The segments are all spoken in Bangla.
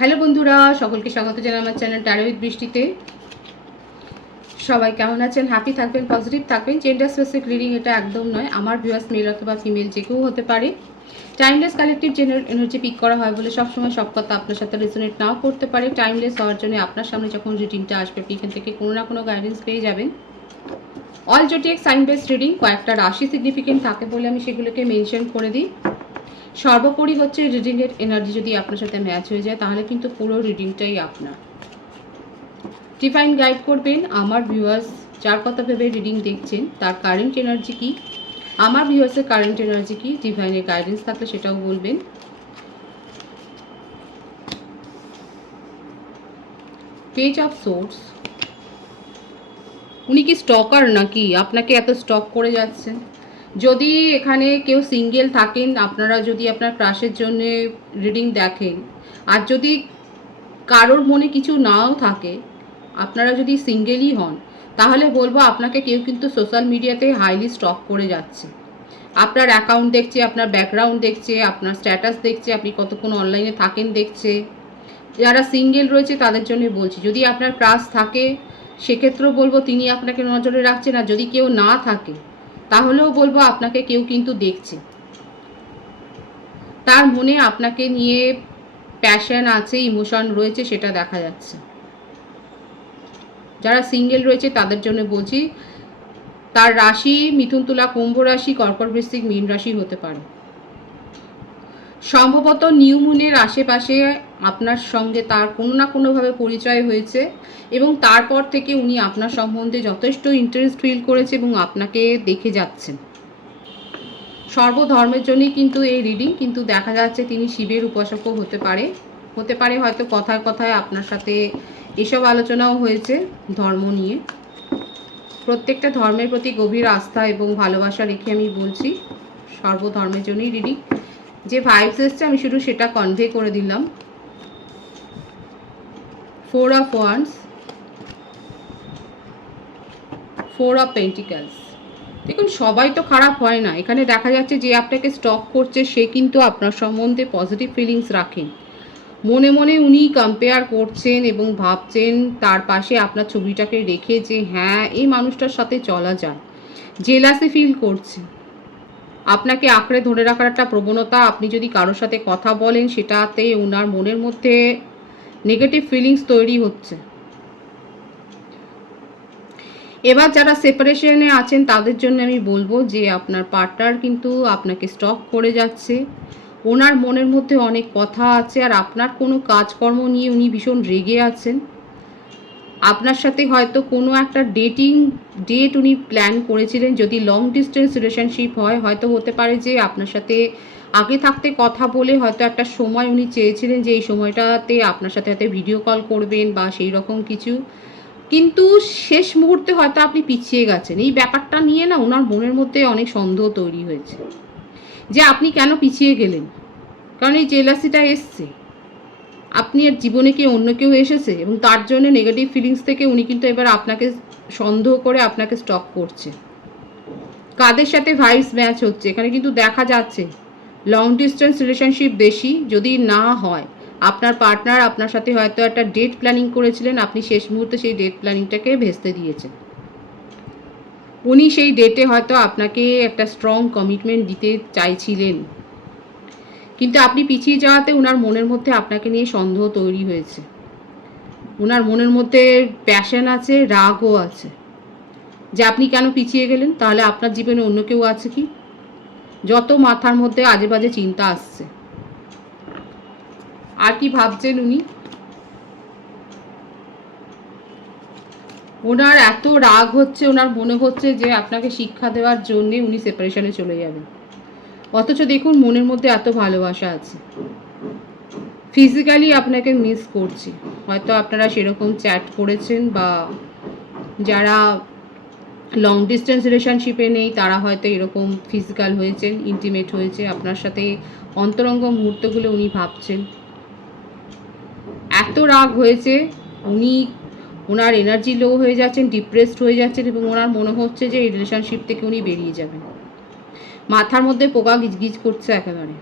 হ্যালো বন্ধুরা, সকলকে স্বাগত জানাই আমার চ্যানেল ট্যারোইড বৃষ্টিতে সবাই কেমন আছেন? হ্যাপি থাকবেন পজিটিভ থাকবেন। জেন্ডার স্পেসিফিক রিডিং এটা একদম নয়। আমার ভিউয়ার্স মেল অথবা ফিমেল যে কেউ হতে পারে। Timeless collective general energy pick করা হয় বলে সবসময় সব কথা আপনার সাথে রেজোনেট নাও করতে পারে। টাইমলেস হওয়ার জন্য আপনার সামনে যখন রিডিংটা আসবে, আপনি এখান থেকে কোনো না কোনো গাইডেন্স পেয়ে যাবেন। All zodiac sign base reading কয়েকটা রাশি সিগনিফিকেন্ট থাকে বলে আমি সেগুলোকে মেনশন করে দিই। সর্বোপরি হচ্ছে রিডিংয়ের এনার্জি যদি আপনার সাথে ম্যাচ হয়ে যায়, তাহলে কিন্তু পুরো রিডিংটাই আপনার। ডিফাইন গাইড করবেন আমার ভিউয়ার্স যার কথা ভেবে রিডিং দেখছেন, তার কারেন্ট এনার্জি কি? আমার ভিউয়ার্সের কারেন্ট এনার্জি কি? ডিভাইনের গাইডেন্স থাকলে সেটাও বলবেন। পেজ অফ সোর্স উনি কি স্টকার নাকি? আপনাকে এত স্টক করে যাচ্ছেন। যদি এখানে কেউ সিঙ্গেল থাকেন, আপনারা যদি আপনার ক্রাশের জন্য রিডিং দেখেন, আর যদি কারোর মনে কিছু নাও থাকে, আপনারা যদি সিঙ্গেলই হন, তাহলে বলব আপনাকে কেউ কিন্তু সোশ্যাল মিডিয়াতে হাইলি স্টক করে যাচ্ছে। আপনার অ্যাকাউন্ট দেখছে, আপনার ব্যাকগ্রাউন্ড দেখছে, আপনার স্ট্যাটাস দেখছে, আপনি কতক্ষণ অনলাইনে থাকেন দেখছে। যারা সিঙ্গেল রয়েছে, তাদের জন্য বলছি, যদি আপনার ক্রাশ থাকে, সেক্ষেত্রেও বলব তিনি আপনাকে নজরে রাখছেন, আর যদি কেউ না থাকে তাহলেও বলব আপনাকে কেউ কিন্তু দেখছে। তার মনে আপনাকে নিয়ে প্যাশন আছে ইমোশন রয়েছে, সেটা দেখা যাচ্ছে। যারা সিঙ্গেল রয়েছে, তাদের জন্য বলছি, তার রাশি মিথুন তুলা, কুম্ভ রাশি, কর্কট বৃষ্টিক মীন রাশি হতে পারে। সম্ভবত নিউ মুনের আশেপাশে আপনার সঙ্গে তার কোনো না কোনোভাবে পরিচয় হয়েছে এবং তারপর থেকে উনি আপনার সম্বন্ধে যথেষ্ট ইন্টারেস্ট ফিল করেছে এবং আপনাকে দেখে যাচ্ছেন। সর্বধর্মের জন্যই কিন্তু এই রিডিং কিন্তু দেখা যাচ্ছে তিনি শিবের উপাসকও হতে পারে। হতে পারে হয়তো কথায় কথায় আপনার সাথে এসব আলোচনাও হয়েছে ধর্ম নিয়ে। প্রত্যেকটা ধর্মের প্রতি গভীর আস্থা এবং ভালোবাসা রেখে আমি বলছি, সর্বধর্মের জন্যই রিডিং যে ভাইবস এসছে, আমি শুধু সেটা কনভে করে দিলাম। Four of wands four of pentacles দেখুন, সবাই তো খারাপ হয় না। এখানে দেখা যাচ্ছে যে আপনাকে স্টক করছে, সে কিন্তু আপনার সম্বন্ধে পজিটিভ ফিলিংস রাখেন। মনে মনে উনি কম্পেয়ার করছেন এবং ভাবছেন, তার পাশে আপনার ছবিটাকে রেখে যে হ্যাঁ এই মানুষটার সাথে চলা যায়। জেলাসি ফিল করছে। আপনাকে আঁকড়ে ধরে রাখার একটা প্রবণতা, আপনি যদি কারোর সাথে কথা বলেন, সেটাতে ওনার মনের মধ্যে নেগেটিভ ফিলিংস তৈরি হচ্ছে। এবার যারা সেপারেশনে আছেন, তাদের জন্য আমি বলব যে আপনার পার্টনার কিন্তু আপনাকে স্টক করে যাচ্ছে। ওনার মনের মধ্যে অনেক কথা আছে, আর আপনার কোনো কাজকর্ম নিয়ে উনি ভীষণ রেগে আছেন। আপনার সাথে হয়তো কোনো একটা ডেটিং ডেট উনি প্ল্যান করেছিলেন, যদি লং ডিস্টেন্স রিলেশনশিপ হয়, হয়তো হতে পারে যে আপনার সাথে আগে থাকতে কথা বলে হয়তো একটা সময় উনি চেয়েছিলেন যে এই সময়টাতে আপনার সাথে হয়তো ভিডিও কল করবেন বা সেই রকম কিছু। কিন্তু শেষ মুহূর্তে হয়তো আপনি পিছিয়ে গেছেন। এই ব্যাপারটা নিয়ে না ওনার মনের মধ্যে অনেক সন্দেহ তৈরি হয়েছে। যে আপনি কেন পিছিয়ে গেলেন? কারণ এই জেলাসিটা এসছে। আপনি আর জীবনে কি অন্য কেউ এসেছে? এবং তার জন্য নেগেটিভ ফিলিংস থেকে উনি কিন্তু এবার আপনাকে সন্দেহ করে আপনাকে স্টক করছে। কাদের সাথে ভাইবস ম্যাচ হচ্ছে? এখানে কিন্তু দেখা যাচ্ছে। লং ডিস্টেন্স রিলেশনশিপ বেশি যদি না হয়। আপনার পার্টনার আপনার সাথে হয়তো একটা ডেট প্ল্যানিং করেছিলেন, আপনি শেষ মুহূর্তে সেই ডেট প্ল্যানিংটাকে ভেস্তে দিয়েছেন। উনি সেই ডেটে হয়তো আপনাকে একটা স্ট্রং কমিটমেন্ট দিতে চাইছিলেন। কিন্তু আপনি পিছিয়ে যাওয়াতে ওনার মনের মধ্যে আপনাকে নিয়ে সন্দেহ তৈরি হয়েছে। ওনার মনের মধ্যে প্যাশন আছে, রাগও আছে। যে আপনি কেন পিছিয়ে গেলেন? তাহলে আপনার জীবনে অন্য কেউ আছে কি? যত মাথার মধ্যে আজে বাজে চিন্তা আসছে। আর কি ভাবছেন উনি? ওনার এত রাগ হচ্ছে ওনার মনে হচ্ছে যে আপনাকে শিক্ষা দেওয়ার জন্যে উনি সেপারেশনে চলে যাবেন। অথচ দেখুন মনের মধ্যে এত ভালোবাসা আছে। ফিজিক্যালি আপনাকে মিস করছি। হয়তো আপনারা সেরকম চ্যাট করেছেন বা যারা লং ডিস্টেন্স রিলেশনশিপে নেই, তারা হয়তো এরকম ফিজিক্যাল হয়েছেন ইন্টিমেট হয়েছে। আপনার সাথে অন্তরঙ্গ মুহূর্তগুলো উনি ভাবছেন। এত রাগ হয়েছে, উনি ওনার এনার্জি লো হয়ে যাচ্ছেন ডিপ্রেসড হয়ে যাচ্ছেন এবং ওনার মনে হচ্ছে যে এই রিলেশনশিপ থেকে উনি বেরিয়ে যাবেন। মাথার মধ্যে পোকা গিজগিজ করছে একেবারে।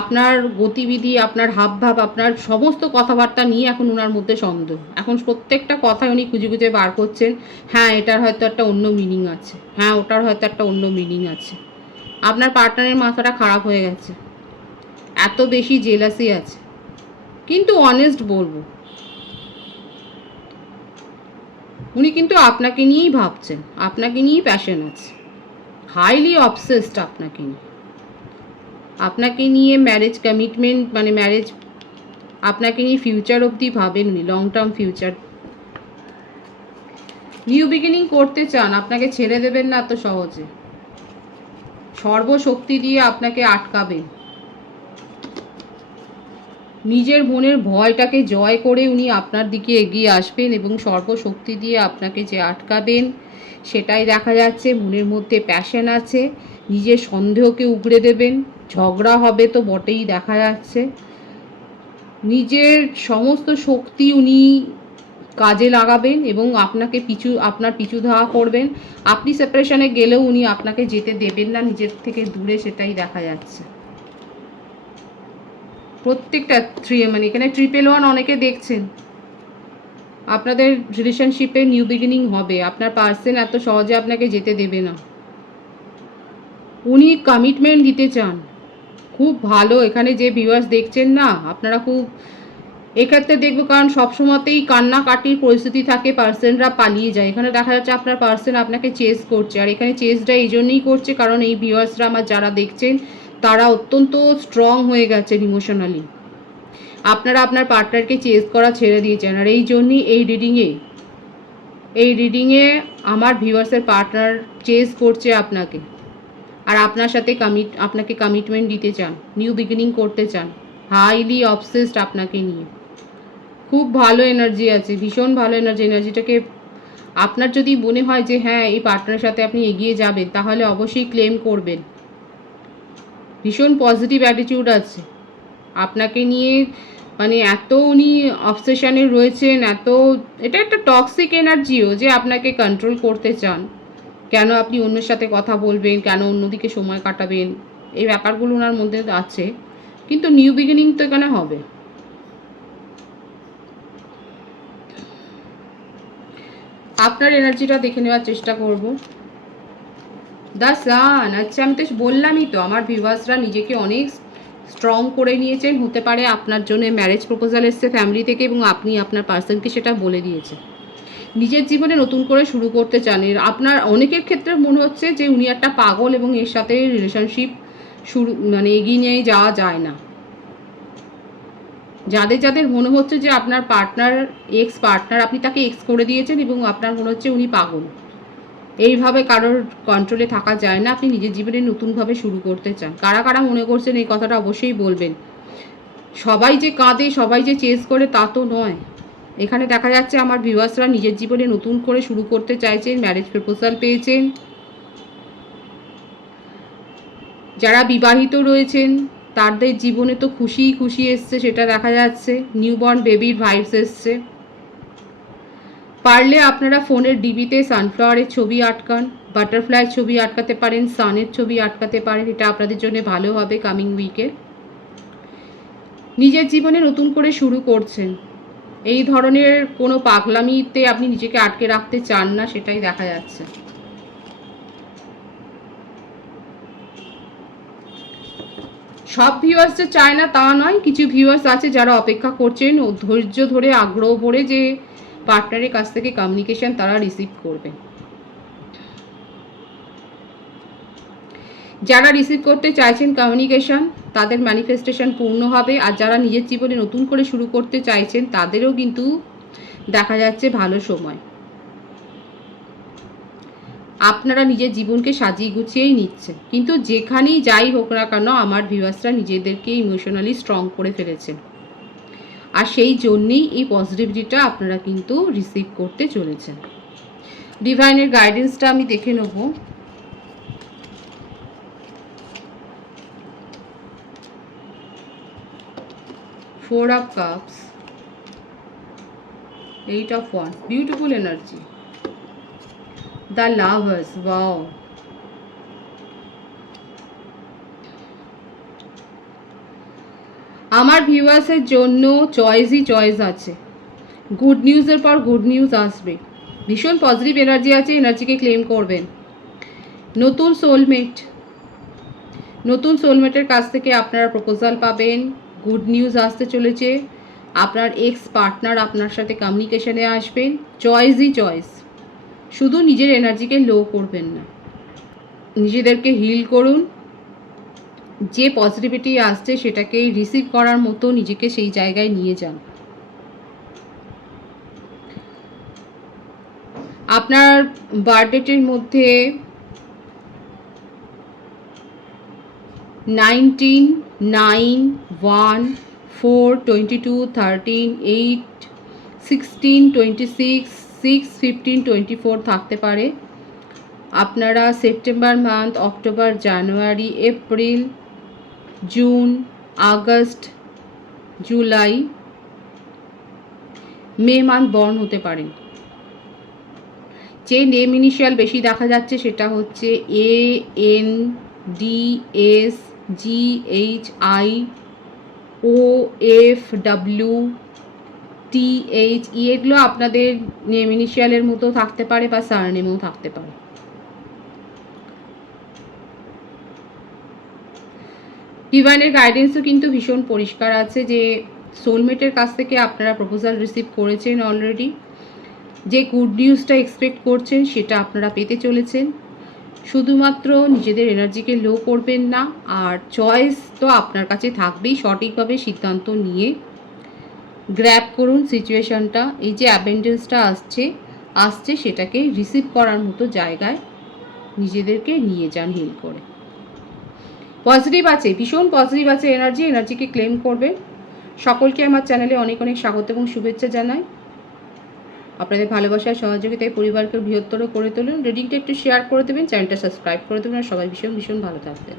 আপনার গতিবিধি, আপনার হাবভাব, আপনার সমস্ত কথাবার্তা নিয়ে এখন ওনার মধ্যে সন্দেহ। এখন প্রত্যেকটা কথায় উনি খুঁজে খুঁজে বার করছেন হ্যাঁ এটার হয়তো একটা অন্য মিনিং আছে হ্যাঁ ওটার হয়তো একটা অন্য মিনিং আছে। আপনার পার্টনারের মাথাটা খারাপ হয়ে গেছে। এত বেশি জেলাসি আছে। কিন্তু অনেস্ট বলব, উনি কিন্তু আপনাকে নিয়েই ভাবছেন, আপনাকে নিয়েই প্যাশন আছে। হাইলি অবসেসড আপনাকে নিয়ে। আপনাকে নিয়ে ম্যারেজ কমিটমেন্ট মানে ম্যারেজ আপনাকে নিয়ে ফিউচার অবধি ভাবেন উনি long term future new beginning করতে চান, আপনাকে ছেড়ে দেবেন না এত সহজে। সর্বশক্তি দিয়ে আপনাকে আটকাবেন নিজের বোনের ভয়টাকে জয় করে উনি আপনার দিকে এগিয়ে আসবেন এবং সর্বশক্তি দিয়ে আপনাকে যে আটকাবেন সেটাই দেখা যাচ্ছে, মনের মধ্যে প্যাশন আছে, নিজের সন্দেহকে উগড়ে দেবেন, ঝগড়া হবে তো বটেই দেখা যাচ্ছে। নিজের সমস্ত শক্তি উনি কাজে লাগাবেন এবং আপনাকে পিছু, আপনার পিছু ধাওয়া করবেন। আপনি সেপারেশনে গেলেও উনি আপনাকে যেতে দেবেন না, নিজের থেকে দূরে সেটাই দেখা যাচ্ছে। প্রত্যেকটা থ্রি মানে এখানে ট্রিপল ওয়ান অনেকে দেখছেন। আপনাদের রিলেশনশিপে নিউ বিগিনিং হবে। আপনার পার্সেন এত সহজে আপনাকে যেতে দেবে না। উনি কমিটমেন্ট দিতে চান। খুব ভালো। এখানে যে ভিউয়ার্স দেখছেন না, আপনারা খুব এক্ষেত্রে দেখব, কারণ সবসময়তেই কান্নাকাটির পরিস্থিতি থাকে পার্সেনরা পালিয়ে যায়। এখানে দেখা যাচ্ছে আপনার পার্সেন আপনাকে চেস করছে। আর এখানে চেসটা এই জন্যই করছে, কারণ এই ভিউয়ার্সরা আমার যারা দেখছেন, তারা অত্যন্ত স্ট্রং হয়ে গেছেন ইমোশনালি আপনারা আপনার পার্টনারকে চেস করা ছেড়ে দিয়েছেন। আর এই জন্যই এই রিডিংয়ে এই রিডিংয়ে আমার ভিউয়ার্সের পার্টনার চেস করছে আপনাকে। আর আপনার সাথে কমিট আপনাকে কমিটমেন্ট দিতে চান নিউ বিগিনিং করতে চান হাইলি অবসেসড আপনাকে নিয়ে। খুব ভালো এনার্জি আছে, ভীষণ ভালো এনার্জি এনার্জিটাকে আপনার যদি মনে হয় যে হ্যাঁ এই পার্টনারের সাথে আপনি এগিয়ে যাবেন, তাহলে অবশ্যই ক্লেম করবেন। ভীষণ পজিটিভ অ্যাটিটিউড আছে। আপনাকে নিয়ে মানে এত উনি অবসেশনে রয়েছেন, এত, এটা একটা টক্সিক এনার্জিও যে আপনাকে কন্ট্রোল করতে চান। কেন আপনি অন্যের সাথে কথা বলবেন? কেন অন্যদিকে সময় কাটাবেন? এই ব্যাপারগুলো ওনার মধ্যে আছে। কিন্তু নিউ বিগিনিং তো এখানে হবে। আপনার এনার্জিটা দেখে নেওয়ার চেষ্টা করব। দ্য সান আচ্ছা আমি তো বললামই তো, আমার ভিউয়ার্সরা নিজেকে অনেক স্ট্রং করে নিয়েছেন, হতে পারে আপনার জন্য ম্যারেজ প্রপোজাল এসছে ফ্যামিলি থেকে এবং আপনি আপনার পার্সনকে সেটা বলে দিয়েছেন। নিজের জীবনে নতুন করে শুরু করতে চান আপনার অনেকের ক্ষেত্রে মনে হচ্ছে যে উনি একটা পাগল এবং এর সাথে রিলেশনশিপ শুরু মানে এগিয়ে নিয়ে যাওয়া যায় না। যাদের যাদের মনে হচ্ছে যে আপনার পার্টনার এক্স পার্টনার আপনি তাকে এক্স করে দিয়েছেন এবং আপনার মনে হচ্ছে উনি পাগল। এইভাবে কারোর কন্ট্রোলে থাকা যায় না। আপনি নিজের জীবনে নতুনভাবে শুরু করতে চান। কারা কারা মনে করছেন এই কথাটা অবশ্যই বলবেন। সবাই যে কাঁদে, সবাই যে চেস করে, তা তো নয়। এখানে দেখা যাচ্ছে আমার ভিউয়ার্সরা নিজের জীবনে নতুন করে শুরু করতে চাইছেন ম্যারেজ প্রপোজাল পেয়েছেন। যারা বিবাহিত রয়েছেন, তাদের জীবনে তো খুশি খুশি এসছে, সেটা দেখা যাচ্ছে। নিউবর্ন বেবির ভাইবস এসছে। পারলে আপনারা ফোনের ডিবিতে সানফ্লাওয়ারের ছবি আটকান বাটারফ্লাইয়ের ছবি আটকাতে পারেন, সানের ছবি আটকাতে পারেন, এটা আপনাদের জন্য ভালো হবে কামিং উইকে নিজের জীবনে নতুন করে শুরু করছেন। এই ধরনের কোনো পাগলামিতে আপনি নিজেকে আটকে রাখতে চান না, সেটাই দেখা যাচ্ছে। সব ভিউয়ার্স যে চায় না তা নয়, কিছু ভিউয়ার্স আছে যারা অপেক্ষা করছেন ও ধৈর্য ধরে, আগ্রহ ভরে যে পার্টনারের কাছ থেকে কমিউনিকেশন তারা রিসিভ করবে। যারা রিসিভ করতে চাইছেন কমিউনিকেশন তাদের ম্যানিফেস্টেশন পূর্ণ হবে। আর যারা নিজের জীবনে নতুন করে শুরু করতে চাইছেন, তাদেরও কিন্তু দেখা যাচ্ছে ভালো সময়। আপনারা নিজের জীবনকে সাজিয়ে গুছিয়েই নিচ্ছেন। কিন্তু যেখানেই যাই হোক না কেন, আমার ভিউয়ার্সরা নিজেদেরকে ইমোশনালি স্ট্রং করে ফেলেছেন। আর সেই জন্যেই এই পজিটিভিটিটা আপনারা কিন্তু রিসিভ করতে চলেছেন। ডিভাইনের গাইডেন্সটা আমি দেখে নেব। Four of cups eight of one beautiful energy the lovers wow আমার ভিউয়ার্সের জন্য চয়েসই চয়েস আছে। গুড নিউজের পর গুড নিউজ আসবে। ভীষণ পজিটিভ এনার্জি আছে এনার্জিকে ক্লেম করবেন। নতুন সোলমেট নতুন সোলমেটের কাছ থেকে আপনারা প্রপোজাল পাবেন। গুড নিউজ আসতে চলেছে। আপনার এক্স পার্টনার আপনার সাথে কমিউনিকেশনে আসবেন। চয়েসই চয়েস শুধু নিজের এনার্জিকে লো করবেন না। নিজেদেরকে হিল করুন। যে পজিটিভিটি আসছে সেটাকে রিসিভ করার মতো নিজেকে সেই জায়গায় নিয়ে যান। আপনার বার্থডেটের মধ্যে nineteen nine one four twenty two thirteen eight sixteen twenty six six fifteen twenty four থাকতে পারে। আপনারা September month October January April June, August, July, May month born হতে পারেন যে নেম ইনিশিয়াল বেশি দেখা যাচ্ছে সেটা হচ্ছে A N D S G H I O F W T H E এগুলো আপনাদের নেম ইনিশিয়ালের মতো থাকতে পারে বা সারনেমেও থাকতে পারে। ডিভাইনের গাইডেন্সও কিন্তু ভীষণ পরিষ্কার আছে যে সোলমেটের কাছ থেকে আপনারা প্রপোজাল রিসিভ করেছেন অলরেডি যে গুড নিউজটা এক্সপেক্ট করছেন, সেটা আপনারা পেতে চলেছেন। শুধুমাত্র নিজেদের এনার্জিকে লো করবেন না, আর চয়েস তো আপনার কাছে থাকবেই, সঠিকভাবে সিদ্ধান্ত নিয়ে গ্র্যাব করুন সিচুয়েশনটা এই যে অ্যাবেন্ডেন্সটা আসছে আসছে সেটাকে রিসিভ করার মতো জায়গায় নিজেদেরকে নিয়ে যান হিল করে। পজিটিভ আছে, ভীষণ পজিটিভ আছে এনার্জি এনার্জিকে ক্লেম করবে। সকলকে আমার চ্যানেলে অনেক অনেক স্বাগত এবং শুভেচ্ছা জানাই। আপনাদের ভালোবাসায়, সহযোগিতায় পরিবারকে বৃহত্তর করে তুলুন। রিডিংটা একটু শেয়ার করে দেবেন চ্যানেলটা সাবস্ক্রাইব করে দেবেন। আর সবাই ভীষণ ভীষণ ভালো থাকবেন।